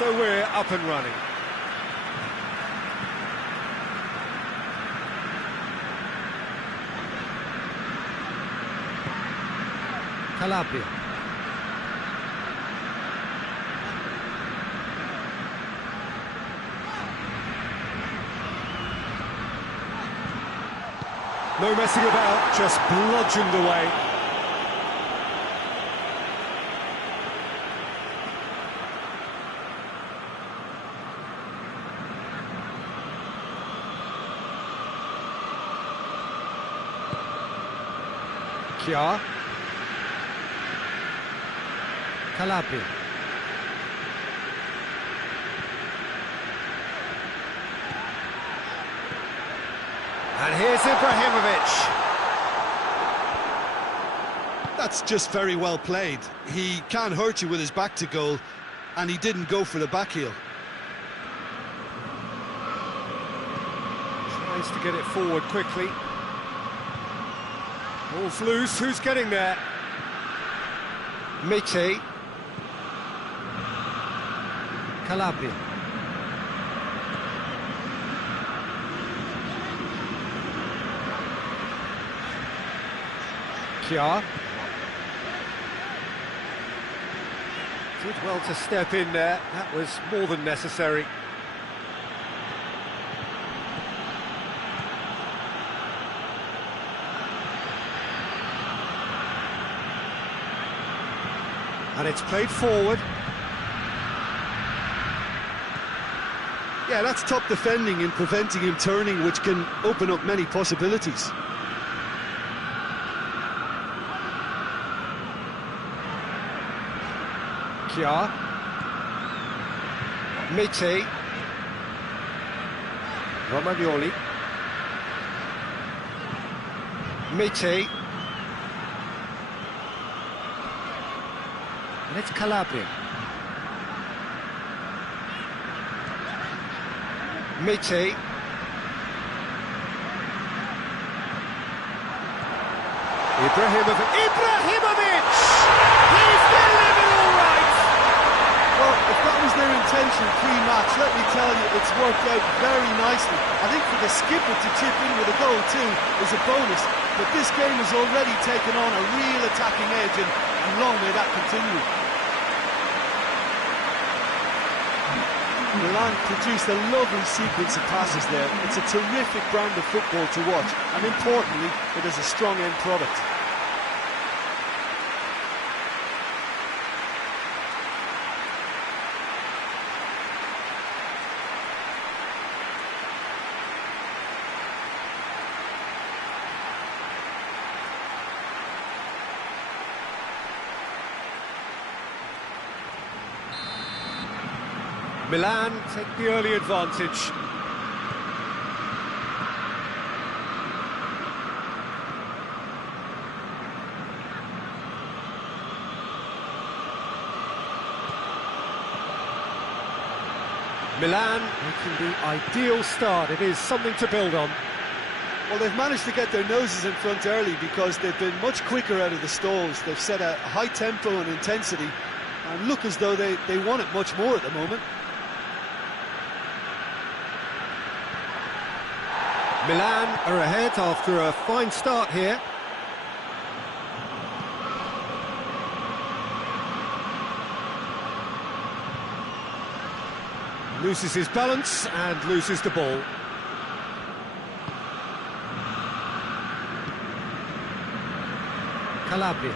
So we're up and running. Calabria. No messing about, just bludgeoned away. Kia. Calabria. And here's Ibrahimovic. That's just very well played. He can't hurt you with his back to goal, and he didn't go for the back heel. Tries to get it forward quickly. Ball's loose, who's getting there? Mete. Calabria. Kia. Did well to step in there, that was more than necessary. And it's played forward. Yeah, that's top defending and preventing him turning, which can open up many possibilities. Kia. Mete. Romagnoli. Mete. And it's Calabria. Mete. Ibrahimovic! He's delivered all right! Well, if that was their intention pre-match, let me tell you, it's worked out very nicely. I think for the skipper to chip in with a goal too is a bonus, but this game has already taken on a real attacking edge, and long may that continue. Milan produced a lovely sequence of passes there. It's a terrific brand of football to watch, and importantly, it is a strong end product. Milan take the early advantage. Milan making the ideal start. It is something to build on. Well, they've managed to get their noses in front early because they've been much quicker out of the stalls. They've set a high tempo and intensity and look as though they want it much more at the moment. Milan are ahead after a fine start here. Loses his balance and loses the ball. Calabria.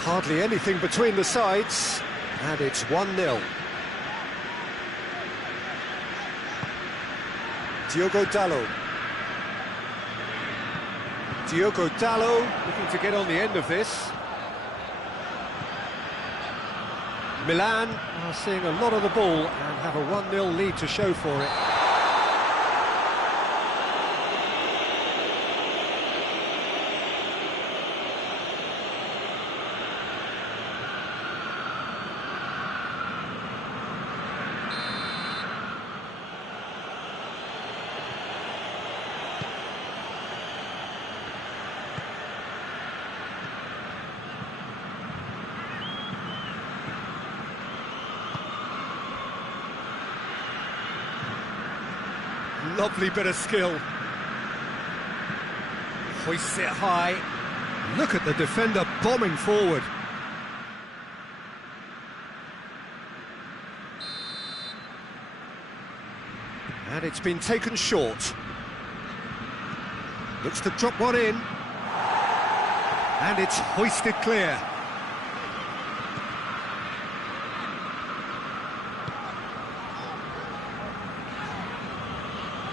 Hardly anything between the sides, and it's 1-0. Diogo Dalot. Diogo Dalot looking to get on the end of this. Milan are seeing a lot of the ball and have a 1-0 lead to show for it. lovely bit of skill. Hoists it high. Look at the defender bombing forward. And it's been taken short. Looks to drop one in. And it's hoisted clear.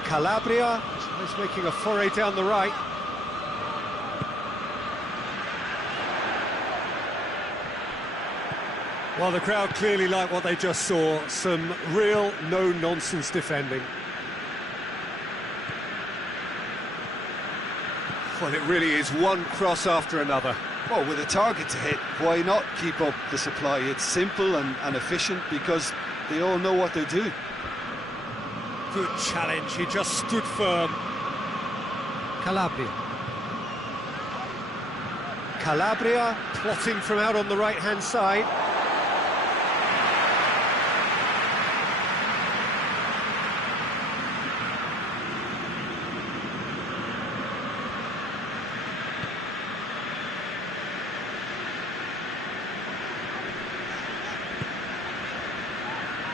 Calabria is making a foray down the right. Well, the crowd clearly like what they just saw. Some real no-nonsense defending. Well, it really is one cross after another. Well, with a target to hit, why not keep up the supply? It's simple and efficient because they all know what they're doing. Good challenge, he just stood firm. Calabria. Calabria plotting from out on the right-hand side.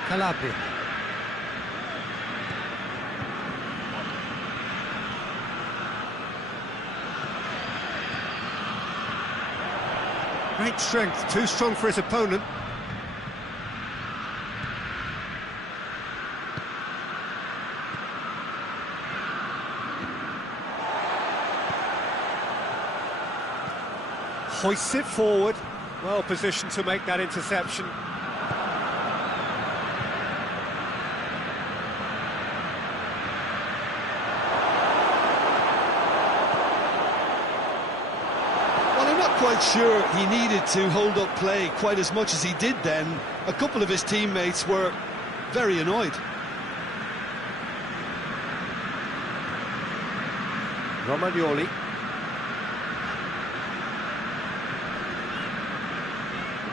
Calabria. Great strength, too strong for his opponent. Hoists it forward, well positioned to make that interception. Quite sure he needed to hold up play quite as much as he did then. A couple of his teammates were very annoyed. Romagnoli.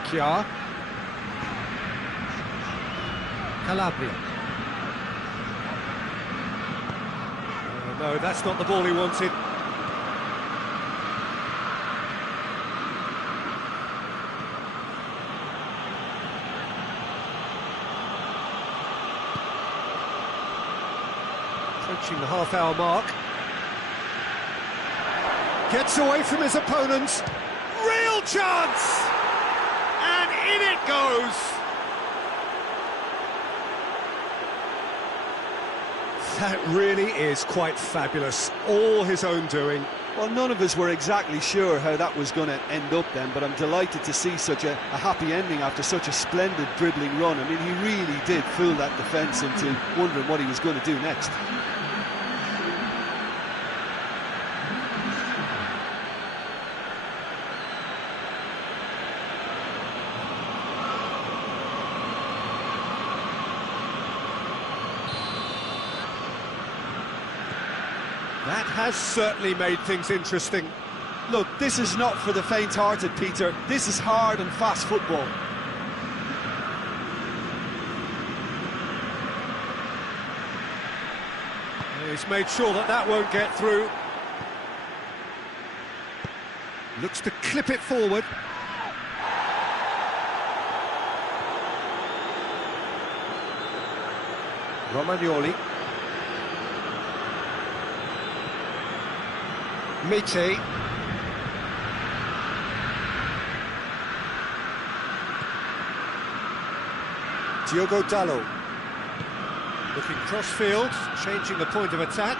Chiar. Calabria. No, that's not the ball he wanted. Approaching the half-hour mark. Gets away from his opponents. Real chance! And in it goes! That really is quite fabulous. All his own doing. Well, none of us were exactly sure how that was going to end up then, but I'm delighted to see such a happy ending after such a splendid dribbling run. I mean, he really did fool that defence into wondering what he was going to do next. That has certainly made things interesting. Look, this is not for the faint-hearted, Peter. This is hard and fast football. He's made sure that that won't get through. Looks to clip it forward. Romagnoli. Mite. Diogo Dallo. Looking cross-field, changing the point of attack.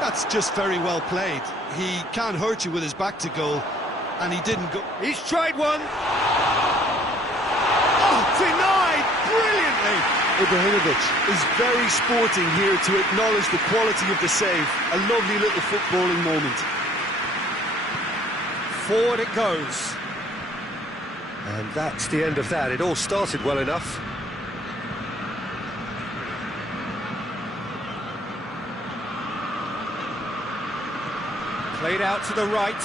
That's just very well played. He can't hurt you with his back to goal, and he didn't go. He's tried one. Oh, denied brilliantly. Ibrahimovic is very sporting here to acknowledge the quality of the save. A lovely little footballing moment. Forward it goes. And that's the end of that. It all started well enough. Played out to the right.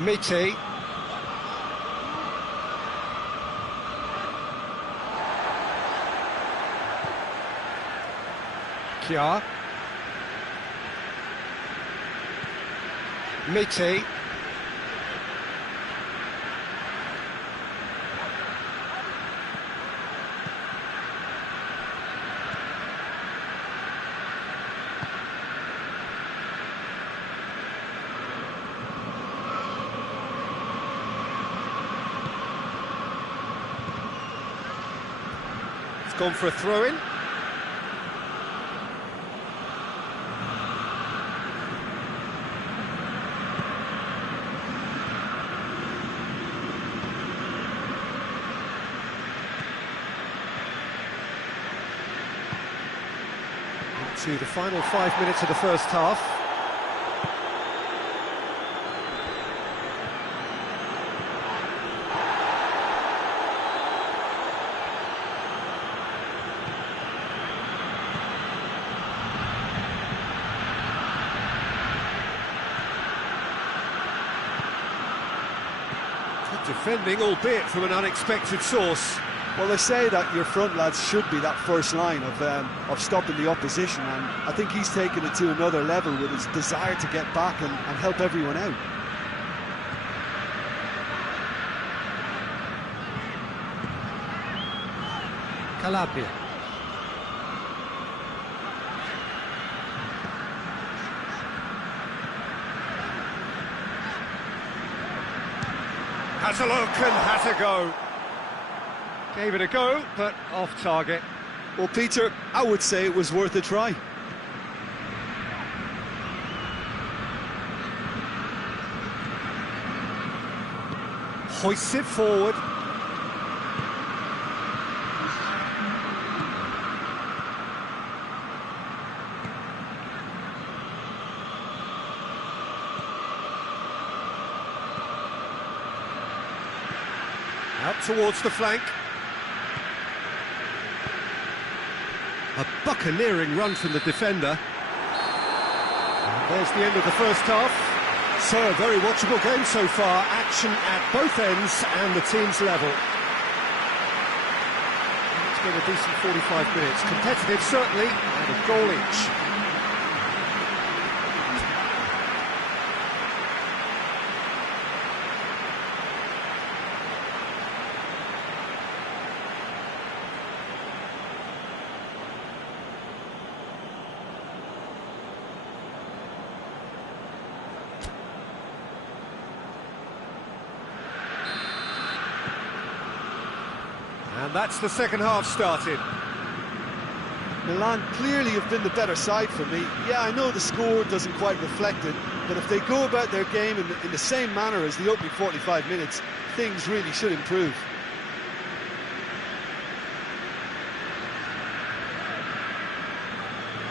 Miti. Kja. Miti. It's gone for a throw-in. To the final 5 minutes of the first half. Good defending, albeit from an unexpected source. Well, they say that your front lads should be that first line of stopping the opposition, and I think he's taken it to another level with his desire to get back and help everyone out. Calabria. Has a look and has a go. Gave it a go, but off target. Well, Peter, I would say it was worth a try. Hoists it forward. Out towards the flank. A buccaneering run from the defender. And there's the end of the first half. So, a very watchable game so far. Action at both ends and the team's level. It's been a decent 45 minutes. Competitive, certainly, and a goal each. And that's the second half started. Milan clearly have been the better side for me. Yeah, I know the score doesn't quite reflect it, but if they go about their game in the same manner as the opening 45 minutes, things really should improve.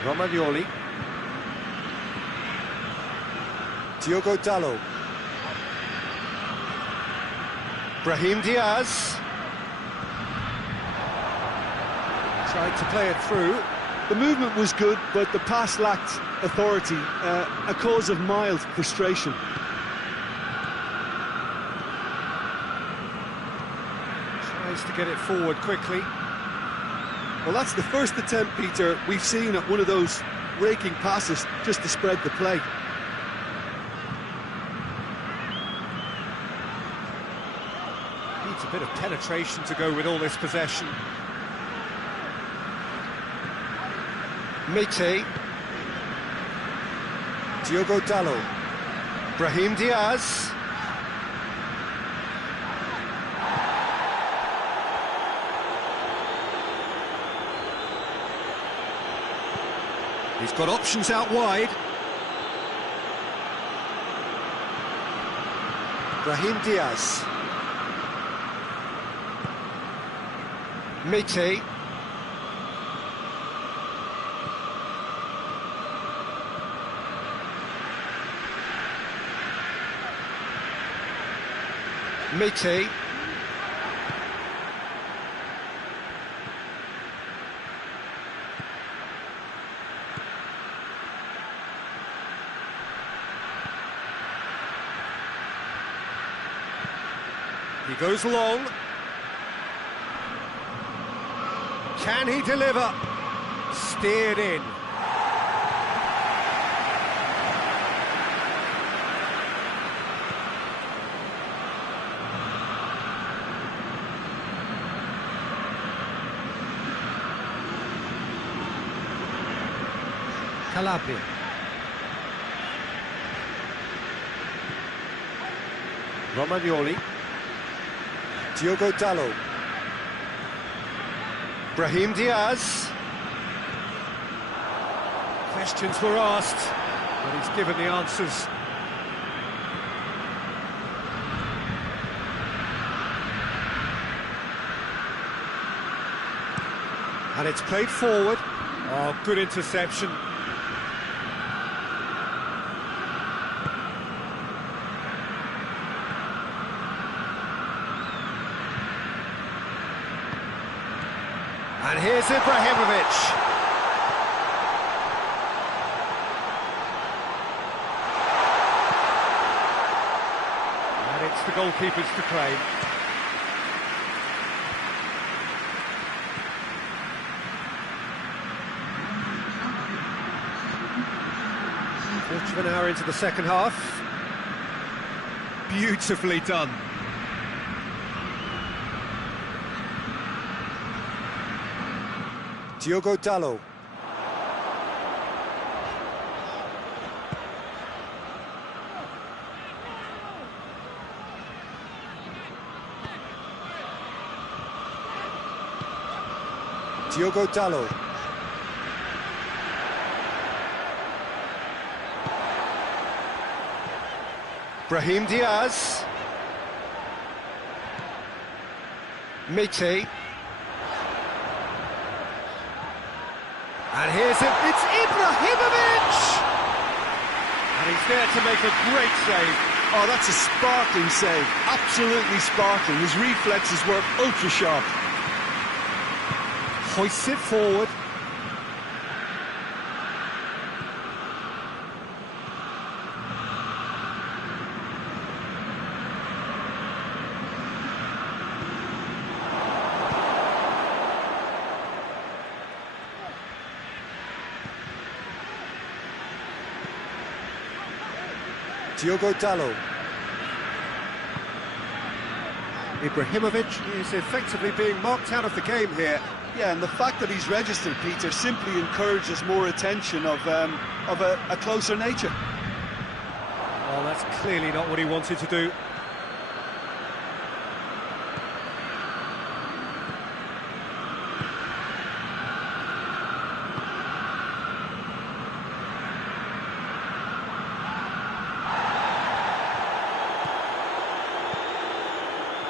Romagnoli. Diogo Dalot. Brahim Diaz. Tried to play it through. The movement was good, but the pass lacked authority, a cause of mild frustration. Tries to get it forward quickly. Well, that's the first attempt, Peter, we've seen at one of those raking passes just to spread the play. Needs a bit of penetration to go with all this possession. Miti. Diogo Dalot. Brahim Diaz. He's got options out wide. Brahim Diaz. Miti. Miti. He goes long. Can he deliver? Steered in. Calabria. Romagnoli. Diogo Dalot. Brahim Diaz. Questions were asked, but he's given the answers. And it's played forward. Oh, good interception. And here's Ibrahimovic. And it's the goalkeepers to claim. Quarter of an hour into the second half. Beautifully done. Diogo Dalot. Diogo Dalot. Brahim Diaz. Mete. And here's it, it's Ibrahimovic! And he's there to make a great save. Oh, that's a sparkling save, absolutely sparkling. His reflexes were ultra sharp. Hoists it forward. Diogo Dalot. Ibrahimovic is effectively being marked out of the game here. Yeah, and the fact that he's registered, Peter, simply encourages more attention of a closer nature. Well, that's clearly not what he wanted to do.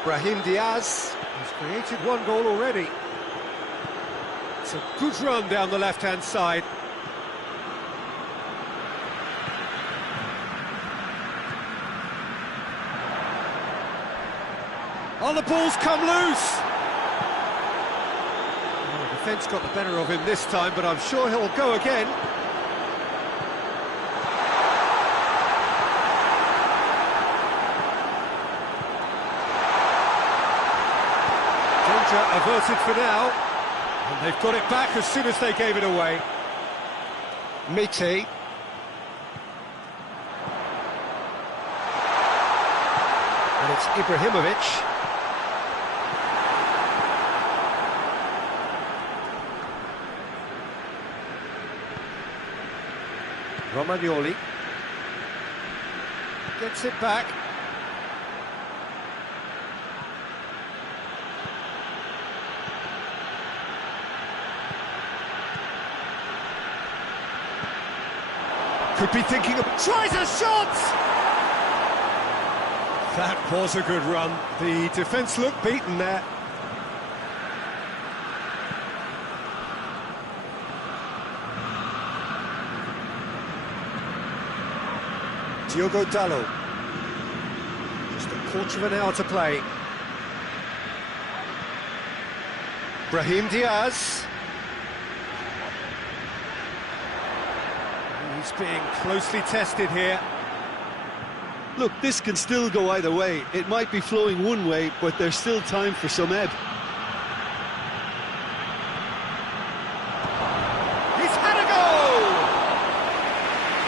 Brahim Diaz has created one goal already. It's a good run down the left-hand side. Oh, the ball's come loose! Oh, the defence got the better of him this time, but I'm sure he'll go again. Averted for now, and they've got it back as soon as they gave it away. Mete. And it's Ibrahimovic. Romagnoli gets it back. Could be thinking of... Tries a shot! That was a good run. The defence looked beaten there. Diogo Dalot. Just a quarter of an hour to play. Brahim Diaz. He's being closely tested here. Look, this can still go either way. It might be flowing one way, but there's still time for some ebb. He's had a goal!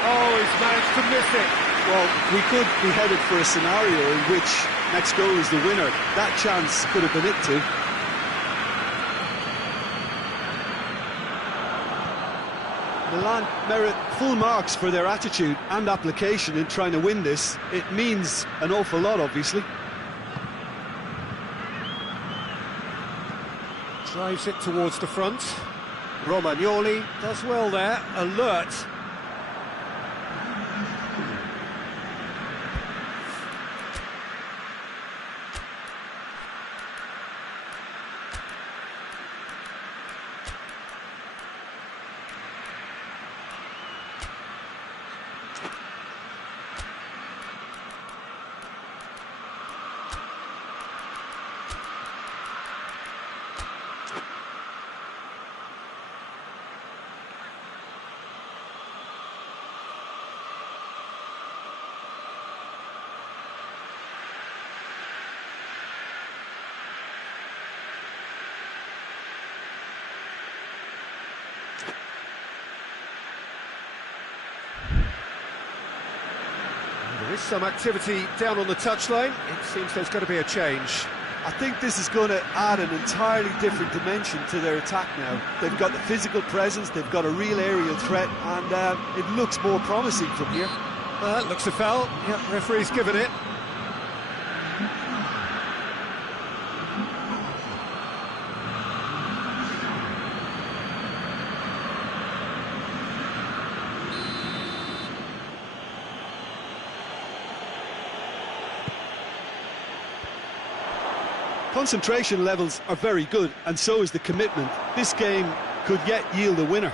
Oh, he's managed to miss it. Well, we could be headed for a scenario in which next goal is the winner. That chance could have been it too. Milan merit full marks for their attitude and application in trying to win this. It means an awful lot, obviously. Drives it towards the front. Romagnoli does well there, alert. There is some activity down on the touchline. It seems there's going to be a change. I think this is going to add an entirely different dimension to their attack now. They've got the physical presence, they've got a real aerial threat, and it looks more promising from here. That looks a foul. Yep, referee's given it. Concentration levels are very good, and so is the commitment. This game could yet yield a winner.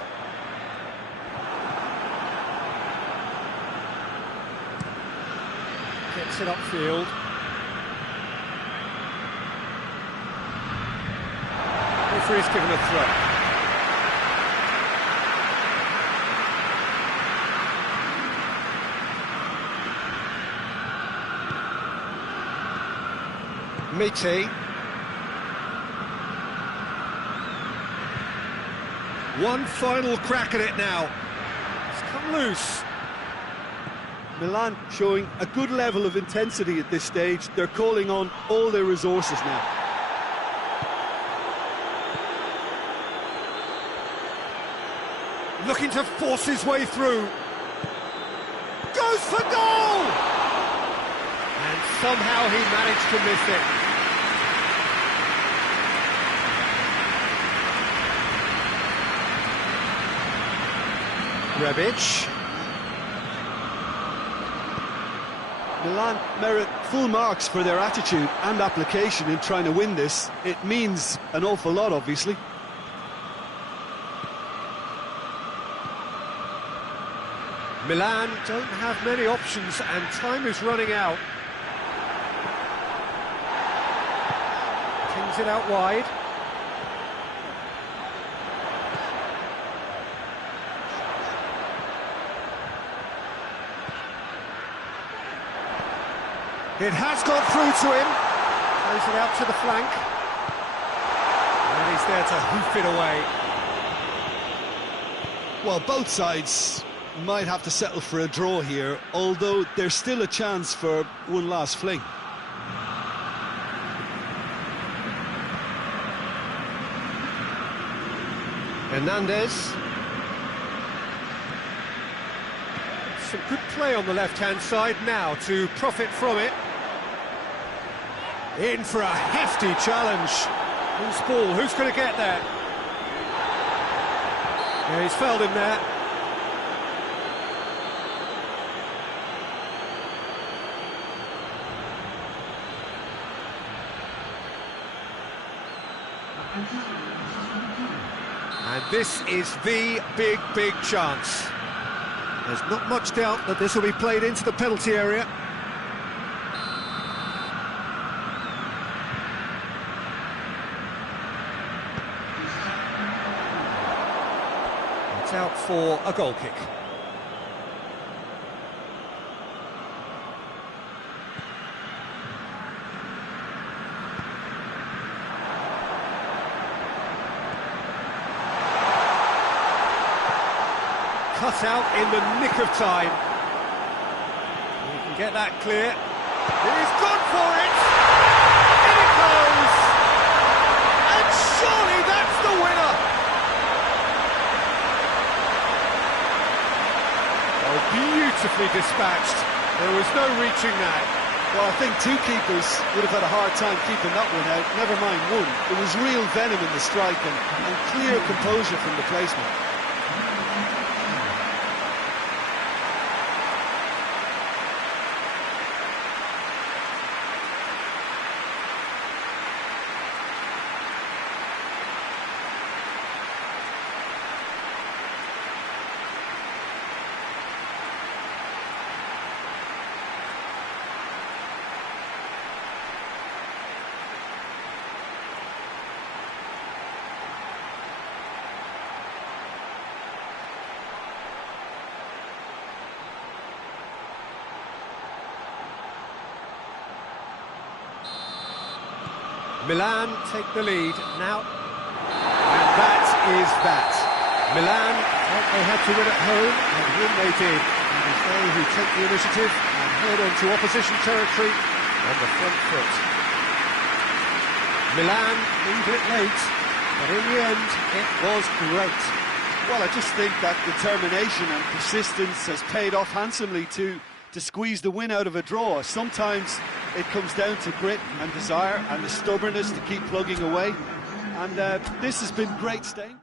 Gets it upfield. Referee's given a throw. Miti. One final crack at it now. It's come loose. Milan showing a good level of intensity at this stage. They're calling on all their resources now. Looking to force his way through. Goes for goal! And somehow he managed to miss it. Rebic. Milan merit full marks for their attitude and application in trying to win this. It means an awful lot, obviously. Milan don't have many options and time is running out. Kings it out wide. It has got through to him. Plays it out to the flank. And he's there to hoof it away. Well, both sides might have to settle for a draw here, although there's still a chance for one last fling. Hernandez. Some good play on the left-hand side now to profit from it. In for a hefty challenge. Who's ball? Who's going to get there? Yeah, he's fouled him there. And this is the big chance. There's not much doubt that this will be played into the penalty area. It's out for a goal kick. cut out in the nick of time. We can get that clear. He's gone for it! In it goes! And surely that's the winner! Oh, beautifully dispatched. There was no reaching that. Well, I think two keepers would have had a hard time keeping that one out, never mind one. There was real venom in the strike and clear composure from the placement. Milan take the lead now, and that is that. Milan thought they had to win at home, and win they did. It is they who take the initiative and head on to opposition territory on the front foot. Milan lead it late, but in the end it was great. Well, I just think that determination and persistence has paid off handsomely to squeeze the win out of a draw. Sometimes it comes down to grit and desire and the stubbornness to keep plugging away. And this has been great staying.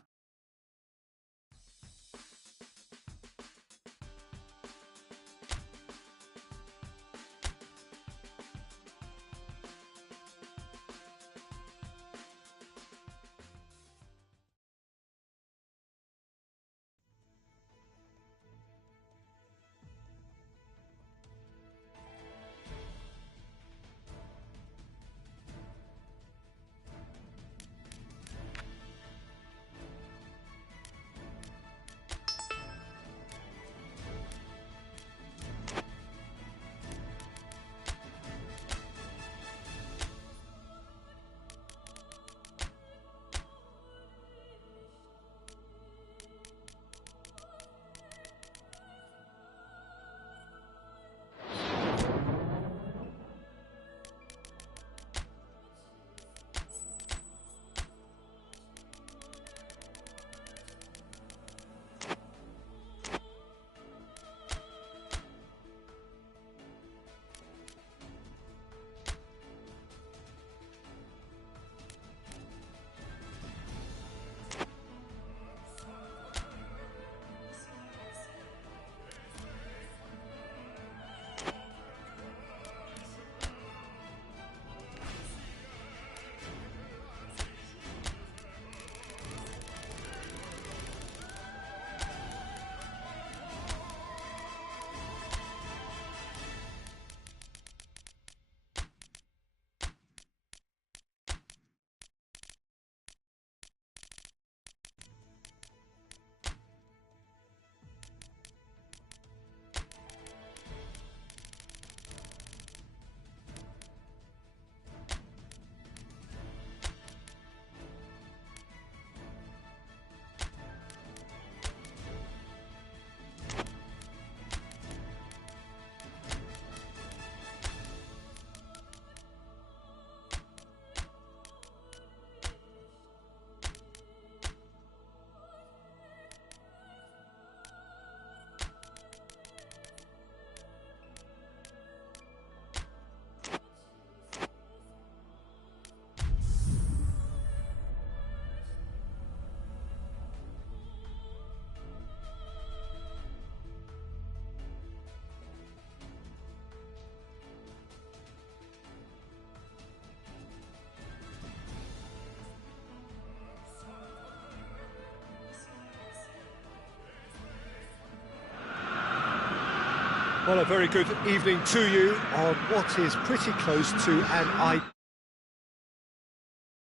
Well, a very good evening to you on what is pretty close to an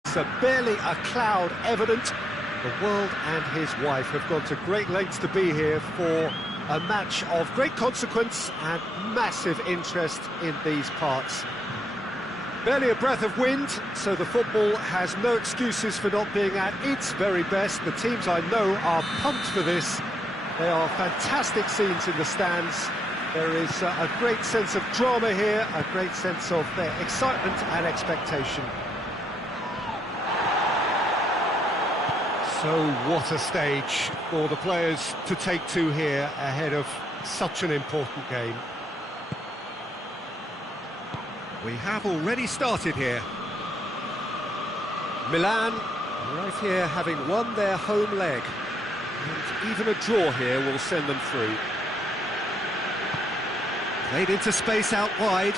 so barely a cloud evident. The world and his wife have gone to great lengths to be here for a match of great consequence and massive interest in these parts. Barely a breath of wind, so the football has no excuses for not being at its very best. The teams I know are pumped for this. They are fantastic scenes in the stands. There is a great sense of drama here, a great sense of excitement and expectation. So what a stage for the players to take to here ahead of such an important game. We have already started here. Milan right here having won their home leg. And even a draw here will send them through. Played into space out wide.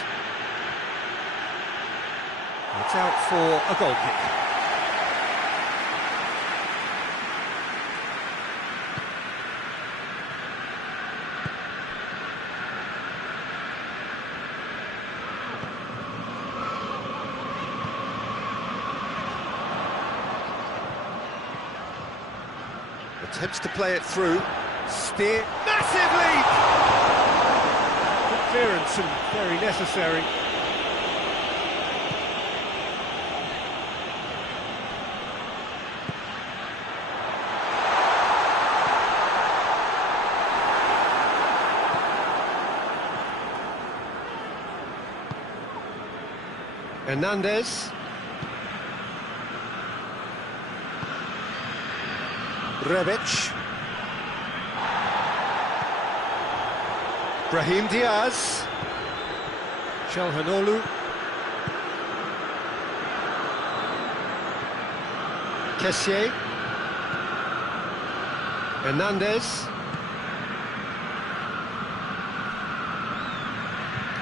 It's out for a goal kick. Attempts to play it through. Steer. Massive leap! Good clearance and very necessary. Hernandez. Rebic. Brahim Diaz. Çalhanoğlu. Kessié. Hernandez.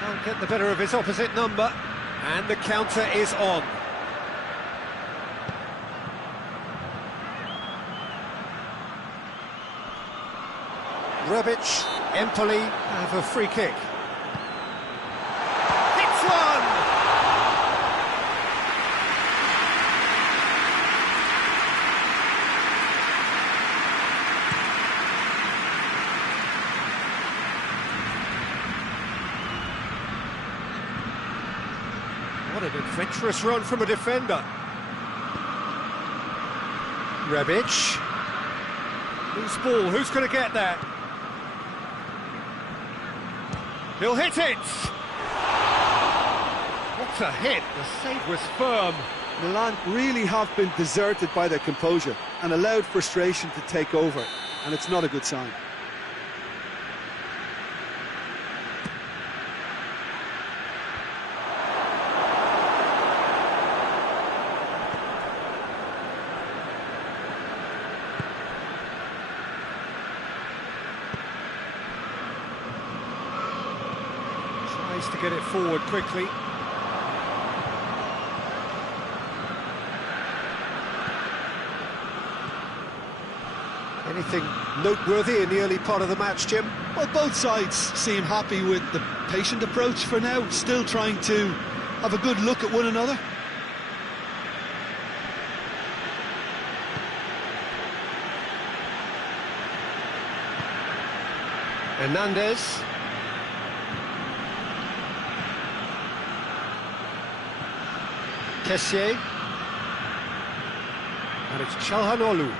Can't get the better of his opposite number. And the counter is on. Rebic, Empoli have a free kick. Hits one! What an adventurous run from a defender. Rebic. Loose ball, who's going to get that? He'll hit it! What a hit, the save was firm. Milan really have been deserted by their composure and allowed frustration to take over, and it's not a good sign. To get it forward quickly. Anything noteworthy in the early part of the match, Jim? Well, both sides seem happy with the patient approach for now, still trying to have a good look at one another. Hernandez. Kessié. And it's Çalhanoğlu.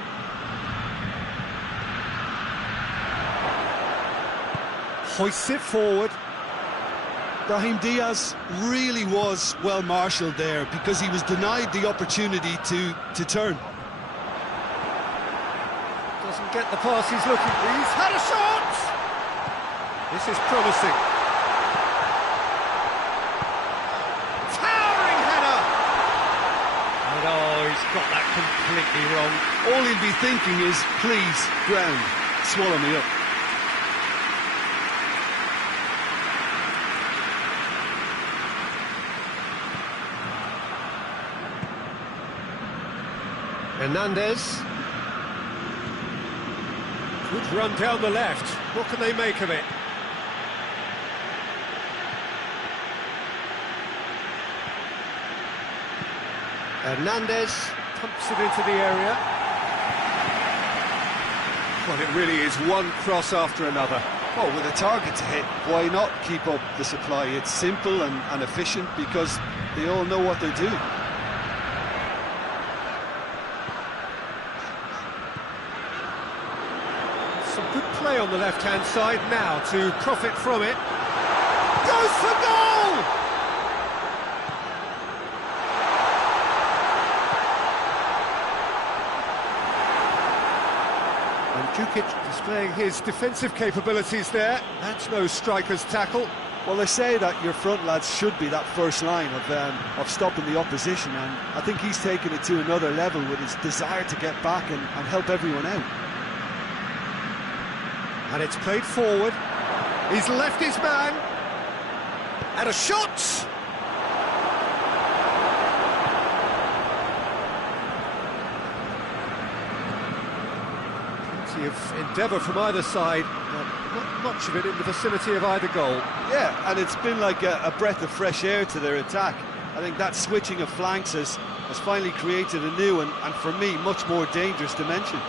Hoists it forward. Brahim Diaz really was well marshalled there because he was denied the opportunity to turn. Doesn't get the pass he's looking for. He's had a shot! This is promising. Oh, he's got that completely wrong. All he'll be thinking is, please, ground, swallow me up. Hernandez. Good run down the left. What can they make of it? Hernandez pumps it into the area. Well, it really is one cross after another. Well, with a target to hit, why not keep up the supply? It's simple and efficient because they all know what they're doing. Some good play on the left-hand side now to profit from it. Goes for goal! And Djukic displaying his defensive capabilities there. That's no striker's tackle. Well, they say that your front lads should be that first line of stopping the opposition, and I think he's taken it to another level with his desire to get back and help everyone out. And it's played forward. He's left his man. And a shot! Plenty of endeavour from either side, but not much of it in the vicinity of either goal. Yeah, and it's been like a breath of fresh air to their attack. I think that switching of flanks has finally created a new and for me, much more dangerous dimension.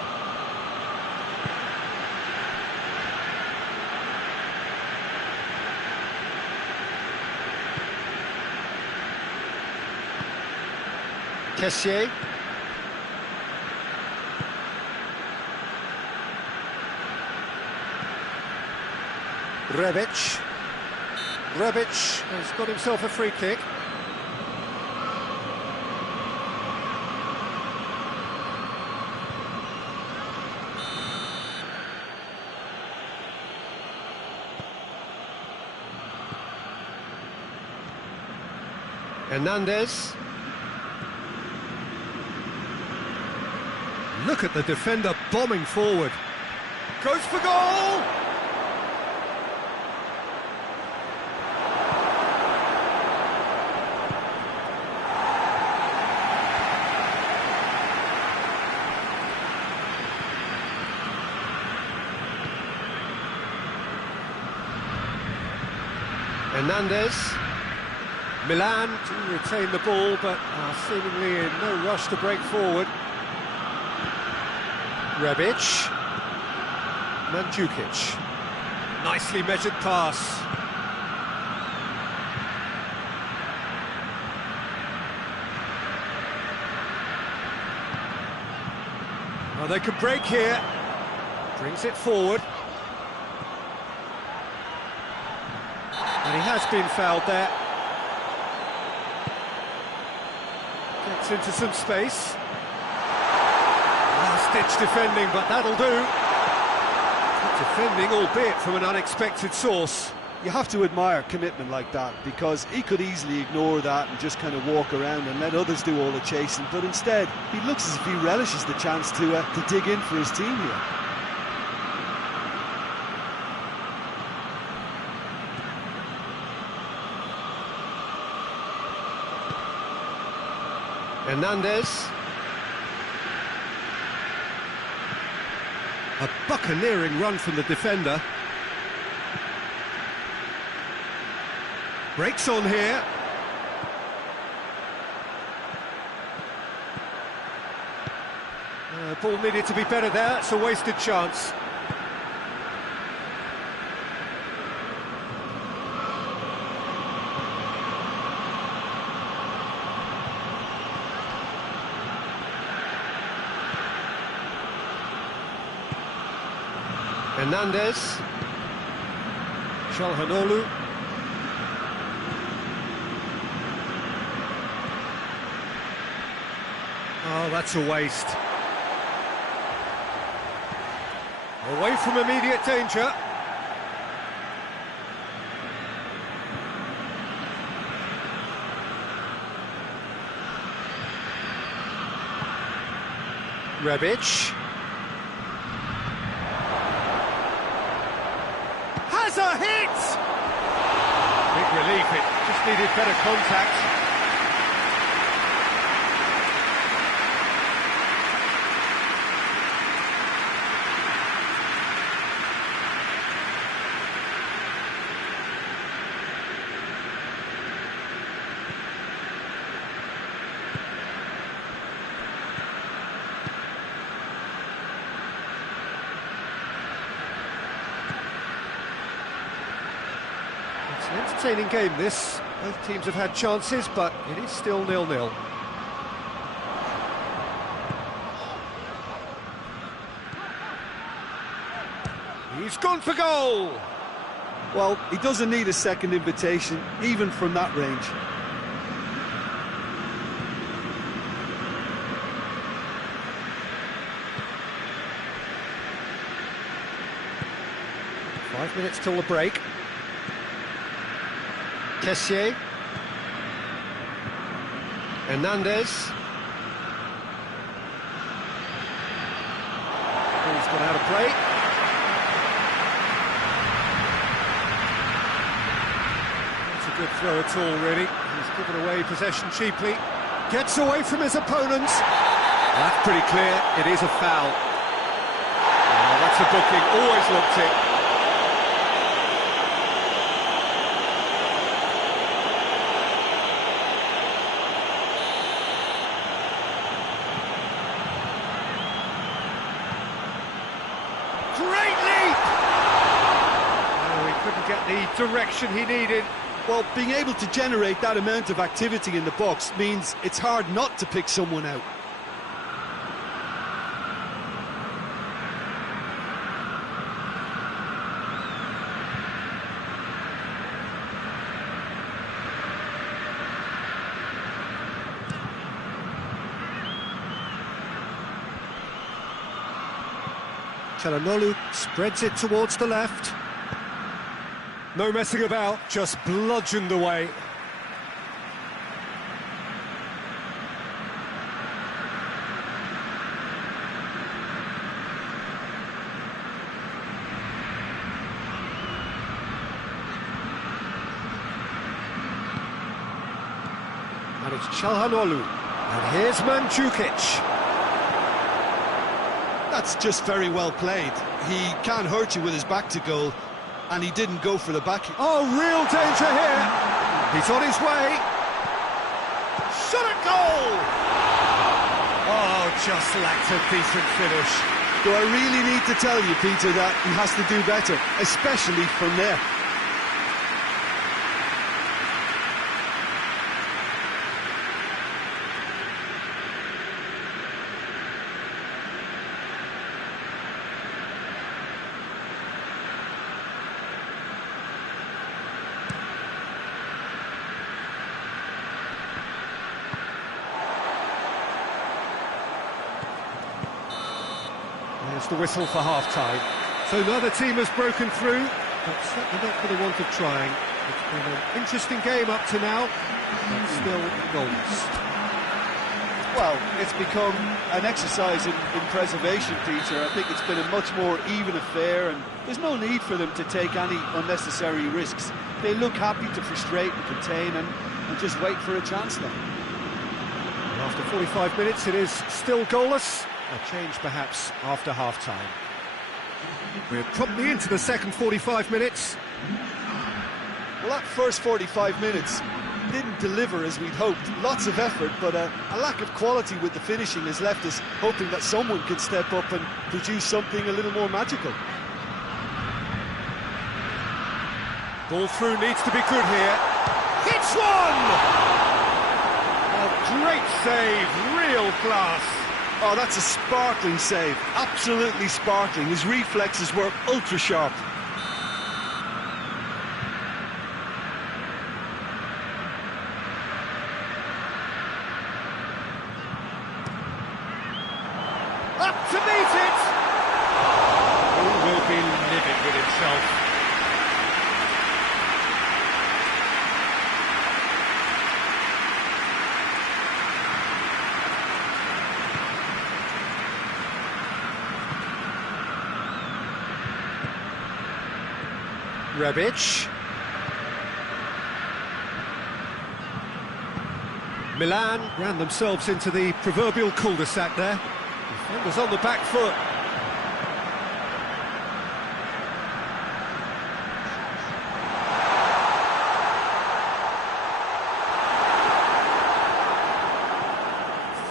Kessié. Rebic. Rebic has got himself a free kick. Hernandez. Look at the defender bombing forward. Goes for goal! Hernandez. Milan to retain the ball, but are seemingly in no rush to break forward. Rebic. Mandzukic. Nicely measured pass. Well, they could break here. Brings it forward. And he has been fouled there. Gets into some space. Last-ditch defending, but that'll do. Good defending, albeit from an unexpected source. You have to admire commitment like that, because he could easily ignore that and just kind of walk around and let others do all the chasing, but instead he looks as if he relishes the chance to dig in for his team here. Hernandez. A buccaneering run from the defender. Breaks on here. Ball needed to be better there. It's a wasted chance. Hernandez. Çalhanoğlu. Oh, that's a waste. Away from immediate danger. Rebic. Has a hit! Big relief, it just needed better contact. It's an entertaining game, this. Both teams have had chances, but it is still 0-0. He's gone for goal! Well, he doesn't need a second invitation, even from that range. Five minutes till the break. Tessier. Hernandez. Ball's gone out of play. Not a good throw at all, really. He's given away possession cheaply. Gets away from his opponents. That's pretty clear. It is a foul. Oh, that's a booking. Always looked it. Great leap! Oh, he couldn't get the direction he needed. Well, being able to generate that amount of activity in the box means it's hard not to pick someone out. Çalhanoğlu spreads it towards the left. No messing about, just bludgeoned away. And it's Çalhanoğlu. And here's Mandzukic. That's just very well played. He can't hurt you with his back to goal, and he didn't go for the back. Oh, real danger here. He's on his way. Shot at goal! Oh, just lacked a decent finish. Do I really need to tell you, Peter, that he has to do better, especially from there? There's the whistle for half-time. So another team has broken through, but certainly not for the want of trying. It's been an interesting game up to now, but still goalless. Well, it's become an exercise in preservation, Peter. I think it's been a much more even affair, and there's no need for them to take any unnecessary risks. They look happy to frustrate and contain and just wait for a chance now. After 45 minutes, it is still goalless. A change perhaps after half-time. We're promptly into the second 45 minutes. Well, that first 45 minutes didn't deliver as we'd hoped. Lots of effort, but a lack of quality with the finishing has left us hoping that someone could step up and produce something a little more magical. Ball through needs to be good here. Hits one! A great save, real class. Oh, that's a sparkling save, absolutely sparkling. His reflexes were ultra-sharp. Up to meet it! He will be livid with himself. Rebic. Milan ran themselves into the proverbial cul-de-sac there. Defenders on the back foot.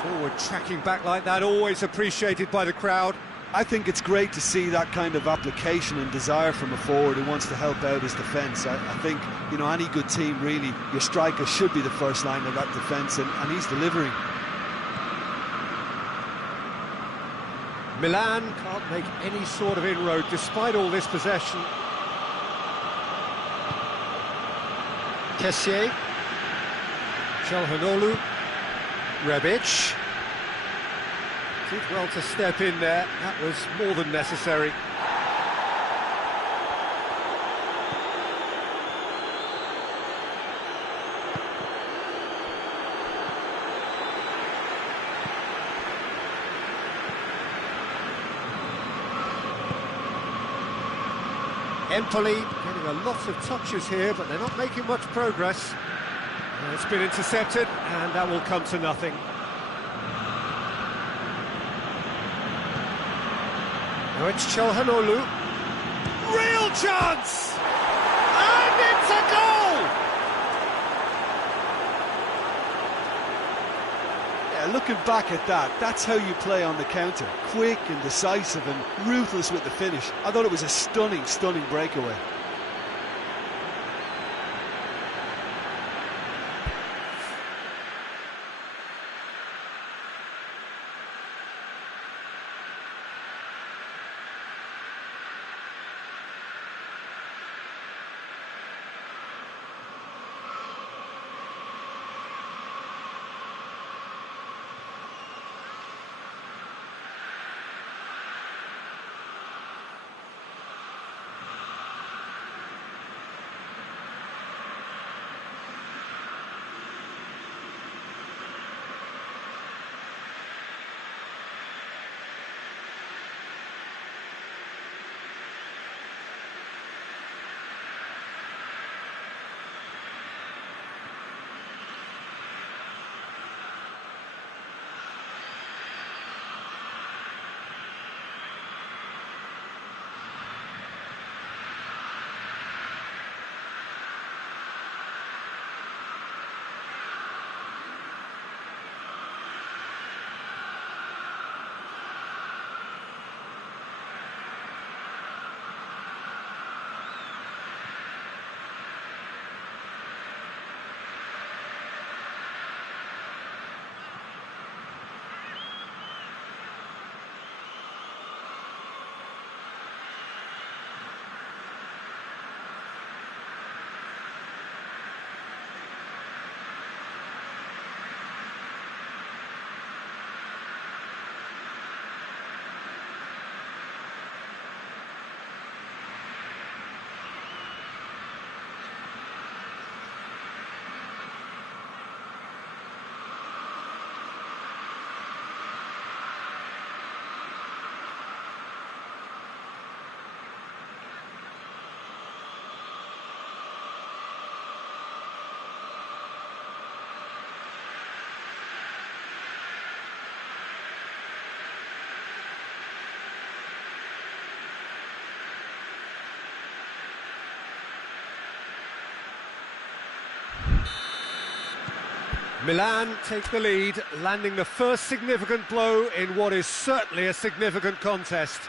Forward tracking back like that, always appreciated by the crowd. I think it's great to see that kind of application and desire from a forward who wants to help out his defence. I think, you know, any good team, really, your striker should be the first line of that defence, and he's delivering. Milan can't make any sort of inroad despite all this possession. Kessié, Çalhanoğlu, Rebic. Did well to step in there, that was more than necessary. Empoli getting a lot of touches here, but they're not making much progress. It's been intercepted, and that will come to nothing. Now it's Çalhanoğlu. Real chance! And it's a goal! Yeah, looking back at that, that's how you play on the counter. Quick and decisive and ruthless with the finish. I thought it was a stunning, stunning breakaway. Milan take the lead, landing the first significant blow in what is certainly a significant contest.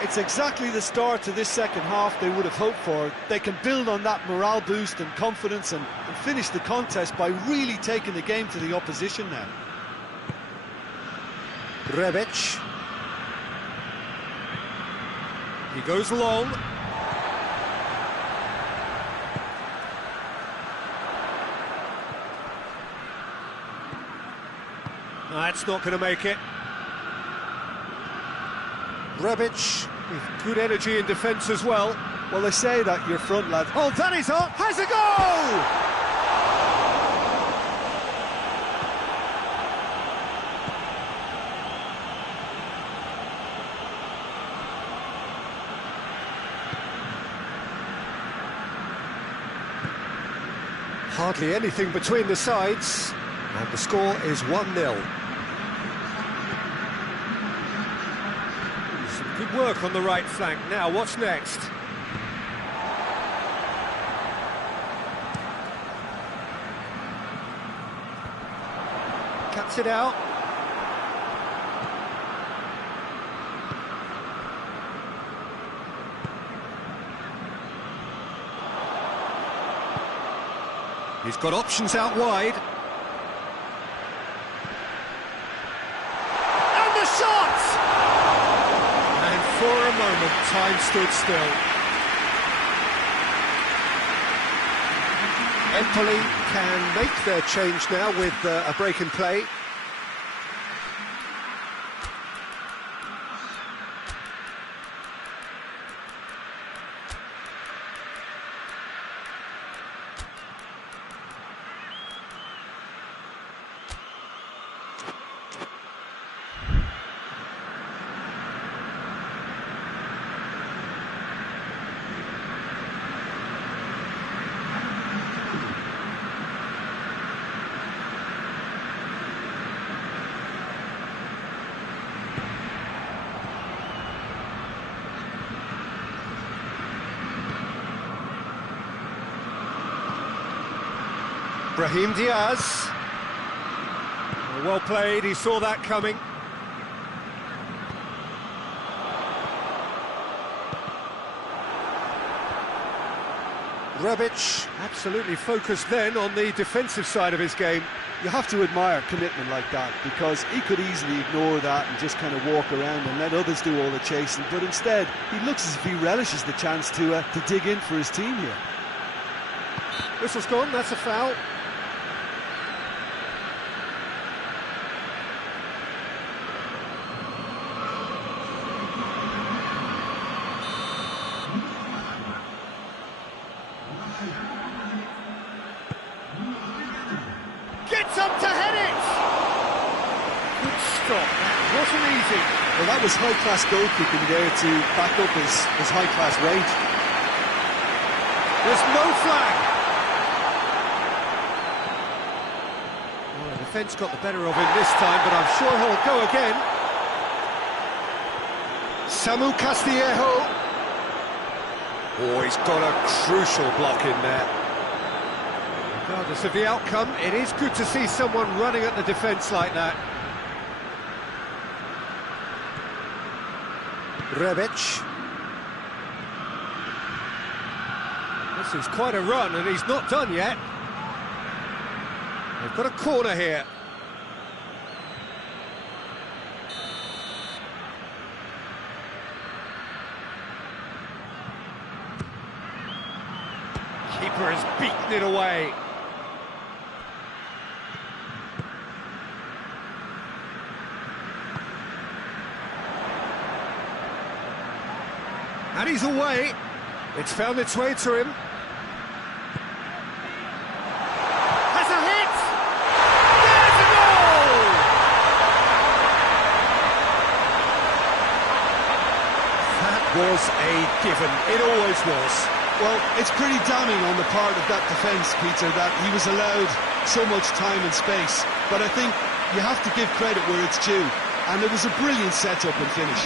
It's exactly the start to this second half they would have hoped for. They can build on that morale boost and confidence and finish the contest by really taking the game to the opposition now. Rebic. He goes long. That's not going to make it. Rebic with good energy in defence as well. Well, they say that your front lad... Oh, that is up! Has a goal! Hardly anything between the sides, and the score is 1-0. Good work on the right flank. Now, what's next? cuts it out. He's got options out wide. And the shot! And for a moment, time stood still. Empoli can make their change now with a break in play. Brahim Diaz. Well played, he saw that coming. Rebic absolutely focused then on the defensive side of his game. You have to admire commitment like that, because he could easily ignore that and just kind of walk around and let others do all the chasing, but instead he looks as if he relishes the chance to dig in for his team here. Whistle's gone, that's a foul. Gets up to head it! Good stop, that wasn't easy. Well, that was high-class goalkeeping there to back up his high-class rage. There's no flag! Well, the defence got the better of him this time, but I'm sure he'll go again. Samu Castillejo. Oh, he's got a crucial block in there. Regardless of the outcome, it is good to see someone running at the defence like that. Rebic. This is quite a run, and he's not done yet. They've got a corner here. Keeper has beaten it away. And he's away. It's found its way to him. Has a hit! There's a goal! That was a given. It always was. Well, it's pretty damning on the part of that defence, Peter, that he was allowed so much time and space. But I think you have to give credit where it's due. And it was a brilliant setup and finish.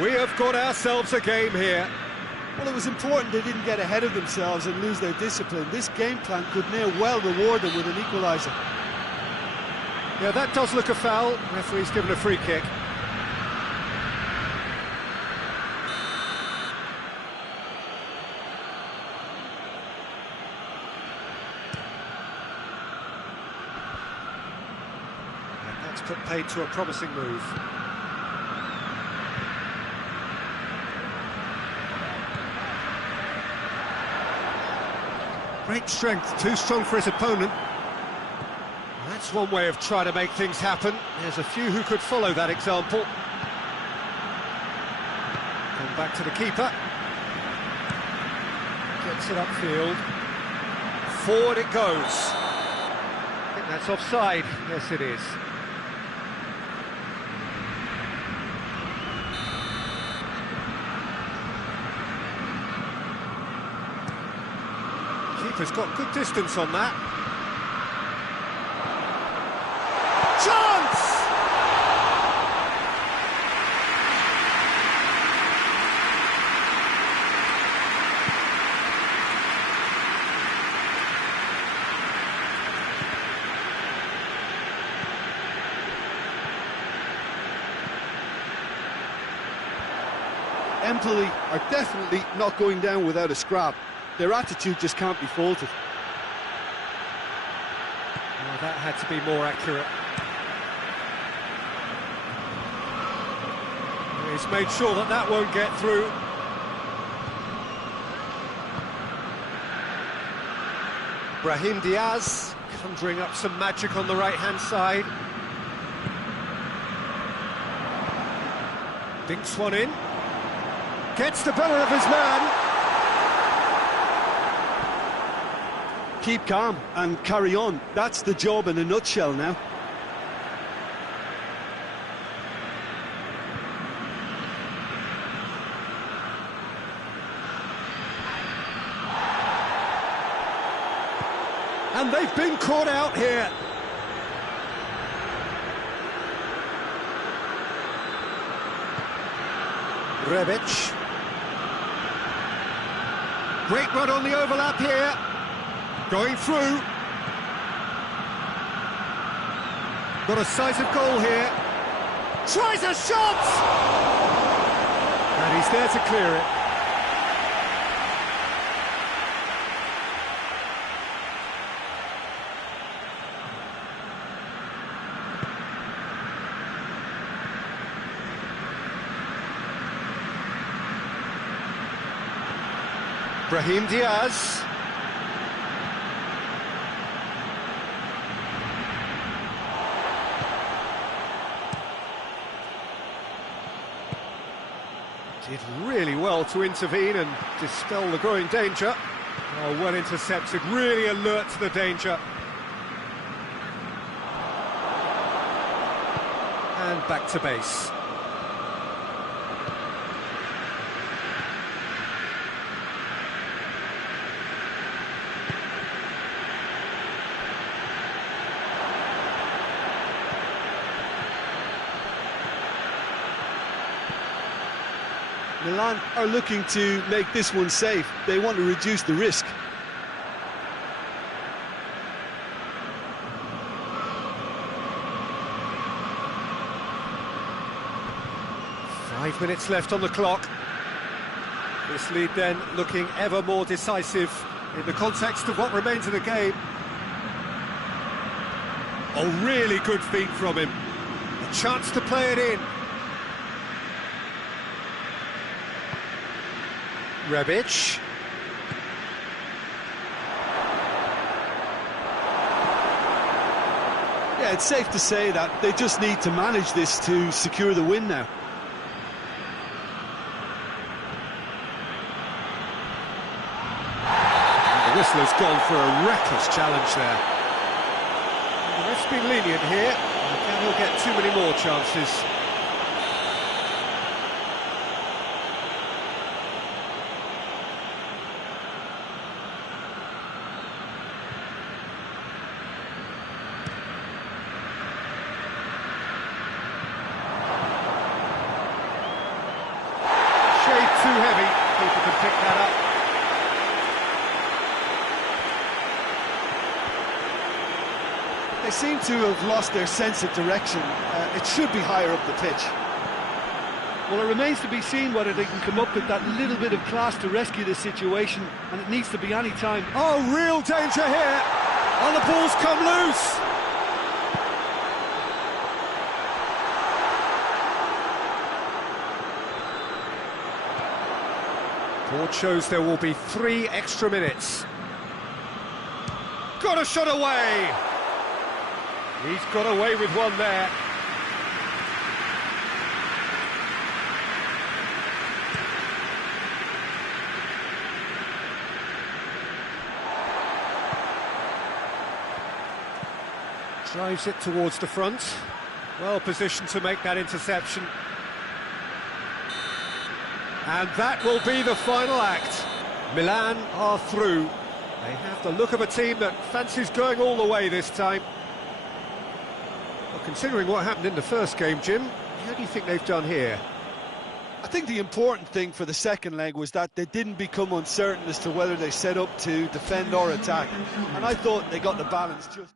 We have got ourselves a game here. Well, it was important they didn't get ahead of themselves and lose their discipline. This game plan could now well reward them with an equaliser. Yeah, that does look a foul. Referee's given a free kick. And that's put paid to a promising move. Great strength, too strong for his opponent. That's one way of trying to make things happen. There's a few who could follow that example. Come back to the keeper. Gets it upfield. Forward it goes. I think that's offside. Yes, it is. Keeper's got good distance on that. Chance! Empoli are definitely not going down without a scrap. Their attitude just can't be faulted. Well, that had to be more accurate. He's made sure that that won't get through. Brahim Diaz conjuring up some magic on the right-hand side. Dinks one in. Gets the better of his man. Keep calm and carry on. That's the job in a nutshell now. And they've been caught out here. Rebic. Great run on the overlap here. Going through. Got a decisive goal here. Tries a shot! And he's there to clear it. Brahim Diaz. Did really well to intervene and dispel the growing danger. Oh, well intercepted, really alert to the danger. And back to base. Milan are looking to make this one safe. They want to reduce the risk. Five minutes left on the clock. This lead then looking ever more decisive in the context of what remains of the game. Oh, really good feet from him. A chance to play it in. Rebic. Yeah, it's safe to say that they just need to manage this to secure the win now. The whistler's gone for a reckless challenge there. The ref's been lenient here. Can he'll get too many more chances. Too heavy, people can pick that up. They seem to have lost their sense of direction. It should be higher up the pitch. Well, it remains to be seen whether they can come up with that little bit of class to rescue the situation, and it needs to be any time. Oh, real danger here! And the ball's come loose! Board shows there will be 3 extra minutes. Got a shot away! He's got away with one there. Drives it towards the front. Well positioned to make that interception. And that will be the final act. Milan are through. They have the look of a team that fancies going all the way this time. Well, considering what happened in the first game, Jim, how do you think they've done here? I think the important thing for the second leg was that they didn't become uncertain as to whether they set up to defend or attack. And I thought they got the balance just...